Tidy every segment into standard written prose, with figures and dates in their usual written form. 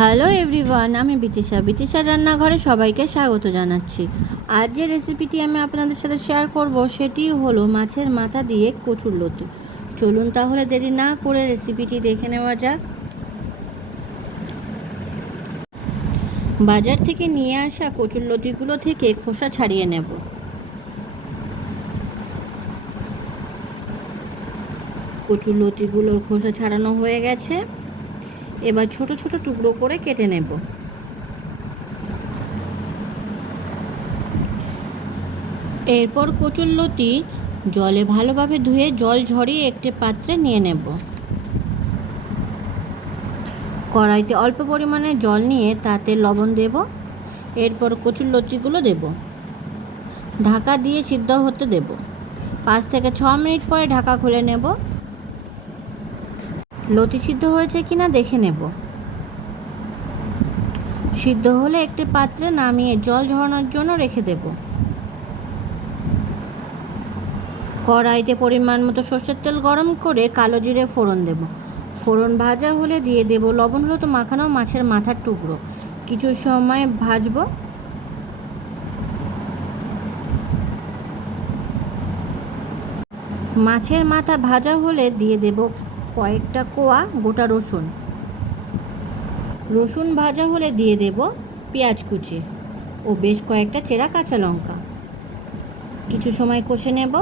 Hello everyone, আমি বিতিশার রান্নাঘরে সবাইকে স্বাগত জানাচ্ছি। আজ যে রেসিপিটি আমি আপনাদের সাথে শেয়ার করব সেটি হলো মাছের মাথা দিয়ে কচুরলতি। চলুন তাহলে দেরি না করে রেসিপিটি দেখে নেওয়া যাক। বাজার থেকে নিয়ে আসা কচুরলতিগুলো থেকে খোসা ছাড়িয়ে নেব। কচুরলতিগুলোর খোসা ছাড়ানো হয়ে গেছে, এবার ছোট ছোট টুকরো করে কেটে নেব। এরপর কচুরলতি জলে ভালোভাবে ধুয়ে জল ঝরিয়ে একটি পাত্রে নিয়ে নেব। কড়াইতে অল্প পরিমাণে জল নিয়ে তাতে লবণ দেব। এরপর কচুরলতিগুলো দেব, ঢাকা দিয়ে সিদ্ধ হতে দেব। 5 থেকে 6 মিনিট পরে ঢাকা খুলে নেব। লতি সিদ্ধ হয়েছে কিনা দেখে নেব। সিদ্ধ হলে একটি পাত্রে নামিয়ে জল ঝরানোর জন্য রেখে দেব। কড়াইতে পরিমাণ মতো সরষের তেল গরম করে কালো জিরে ফোড়ন দেব। ফোড়ন ভাজা হলে দিয়ে দেব লবণ হলুদ মাখানো মাছের মাথার টুকরো। কিছু সময় ভাজবো। মাছের মাথা ভাজা হলে দিয়ে দেব কয়েকটা কোয়া গোটা রসুন। রসুন ভাজা হলে দিয়ে দেব পেঁয়াজ কুচি ও বেশ কয়েকটা চেরা কাঁচা লঙ্কা। কিছু সময় কষে নেব।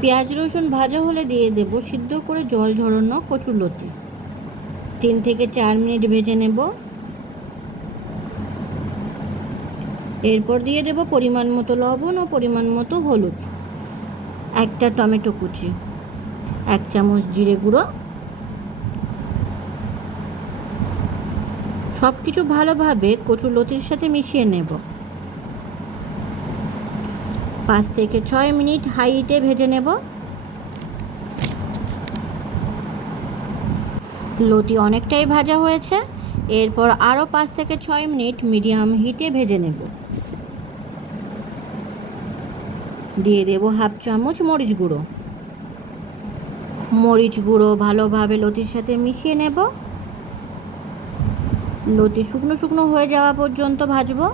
পেঁয়াজ রসুন ভাজা হলে দিয়ে দেব সিদ্ধ করে জল ঝরানো কচুরলতি। 3 থেকে 4 মিনিট ভেজে নেব। এরপর দিয়ে দেব পরিমাণ মতো লবণ ও পরিমাণ মতো হলুদ, একটা টমেটো কুচি, 1 চামচ জিরে গুঁড়ো। সব কিছু ভালোভাবে কচুরলতির সাথে মিশিয়ে নেব। 5 থেকে 6 মিনিট হাই হিটে ভেজে নেব। লতি অনেকটাই ভাজা হয়েছে, এরপর আরও 5 থেকে 6 মিনিট মিডিয়াম হিটে ভেজে নেব। দিয়ে দেব 1/2 চামচ মরিচ গুঁড়ো। মরিচ গুঁড়ো ভালোভাবে লতির সাথে মিশিয়ে নেব। লতি শুকনো শুকনো হয়ে যাওয়া পর্যন্ত ভাজবো।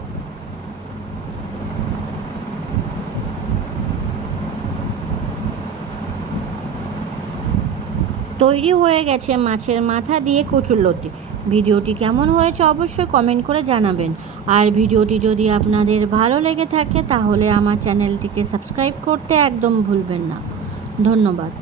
তৈরি হয়ে গেছে মাছের মাথা দিয়ে কচুরলতি। ভিডিওটি কেমন হয়েছে অবশ্যই কমেন্ট করে জানাবেন। আর ভিডিওটি যদি আপনাদের ভালো লেগে থাকে তাহলে আমার চ্যানেলটিকে সাবস্ক্রাইব করতে একদম ভুলবেন না। ধন্যবাদ।